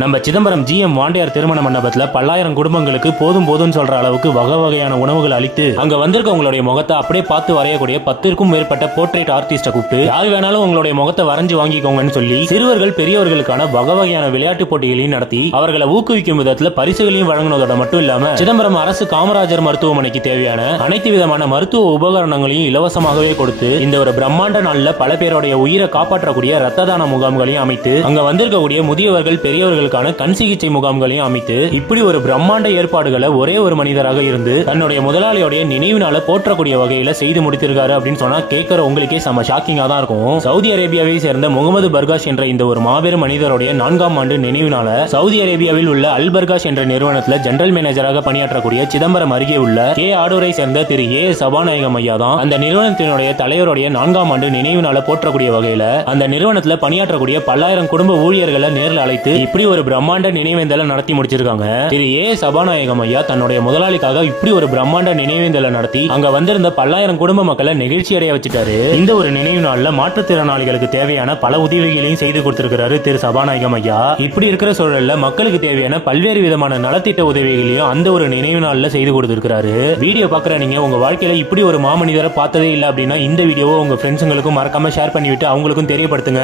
நம்ம சிதம்பரம் ஜிஎம் வாண்டியார் திருமண மண்டபத்துல பல்லாயிரம் குடும்பங்களுக்கு போதும் போதும்னு சொல்ற அளவுக்கு வகை வகையான உணவுகள் அளித்து அங்க வந்திருக்கவங்களுடைய முகத்தை அப்படியே பார்த்து வரையக்கூடிய பத்திற்கும் மேற்பட்ட போர்ட்ரேட் ஆர்டிஸ்ட கூப்பிட்டு யார் வேணாலும் உங்களுடைய முகத்தை வரைஞ்சு வாங்கிக்கோங்கன்னு சொல்லி சிறுவர்கள் பெரியவர்களுக்கான வகை வகையான விளையாட்டு போட்டிகளையும் நடத்தி அவர்களை ஊக்குவிக்கும் விதத்துல பரிசுகளையும் வழங்கினதோட மட்டும் இல்லாம சிதம்பரம் அரசு காமராஜர் மருத்துவமனைக்கு தேவையான அனைத்து விதமான மருத்துவ உபகரணங்களையும் இலவசமாகவே கொடுத்து இந்த ஒரு பிரம்மாண்ட நாள்ல பல பேருடைய உயிரை காப்பாற்றக்கூடிய ரத்த தான முகாம்களையும் அமைத்து அங்க வந்திருக்கக்கூடிய முதியவர்கள் பெரியவர்கள் பெரியவர்களுக்கான கண் சிகிச்சை முகாம்களையும் அமைத்து இப்படி ஒரு பிரம்மாண்ட ஏற்பாடுகளை ஒரே ஒரு மனிதராக இருந்து தன்னுடைய முதலாளியோடைய நினைவினால போற்றக்கூடிய வகையில செய்து முடித்திருக்காரு அப்படின்னு சொன்னா கேட்கிற உங்களுக்கே செம ஷாக்கிங்கா தான் இருக்கும். சவுதி அரேபியாவை சேர்ந்த முகமது பர்காஷ் என்ற இந்த ஒரு மாபெரும் மனிதருடைய நான்காம் ஆண்டு நினைவினால சவுதி அரேபியாவில் உள்ள அல் பர்காஷ் என்ற நிறுவனத்துல ஜெனரல் மேனேஜராக பணியாற்றக்கூடிய சிதம்பரம் அருகே உள்ள கே ஆடூரை சேர்ந்த திரு ஏ சபாநாயகம் ஐயா தான் அந்த நிறுவனத்தினுடைய தலைவருடைய நான்காம் ஆண்டு நினைவு நாளை போற்றக்கூடிய வகையில அந்த நிறுவனத்துல பணியாற்றக்கூடிய பல்லாயிரம் குடும்ப ஊழியர்களை நேரில் அழைத்து இப்படி ஒரு பிரம்மாண்ட நினைவேந்தலை நடத்தி முடிச்சிருக்காங்க. திரு ஏ. சபாநாயகம் ஐயா தன்னுடைய முதலாளிக்காக இப்படி ஒரு பிரம்மாண்ட நினைவேந்தலை நடத்தி அங்க வந்திருந்த பல்லாயிரம் குடும்ப மக்களை நெகிழ்ச்சி அடைய வச்சுட்டாரு. இந்த ஒரு நினைவு நாள்ல மாற்றுத்திறனாளிகளுக்கு தேவையான பல உதவிகளையும் செய்து கொடுத்திருக்கிறாரு திரு சபாநாயகம் ஐயா. இப்படி இருக்கிற சூழல்ல மக்களுக்கு தேவையான பல்வேறு விதமான நலத்திட்ட உதவிகளையும் அந்த ஒரு நினைவு நாள்ல செய்து கொடுத்திருக்கிறாரு. வீடியோ பாக்குற நீங்க உங்க வாழ்க்கையில இப்படி ஒரு மாமனிதரை பார்த்ததே இல்லை அப்படின்னா இந்த வீடியோவை உங்க ஃப்ரெண்ட்ஸுங்களுக்கும் மறக்காம ஷேர் பண்ணிவிட்டு அவங்களுக்கும் தெரியப்படுத்துங்க.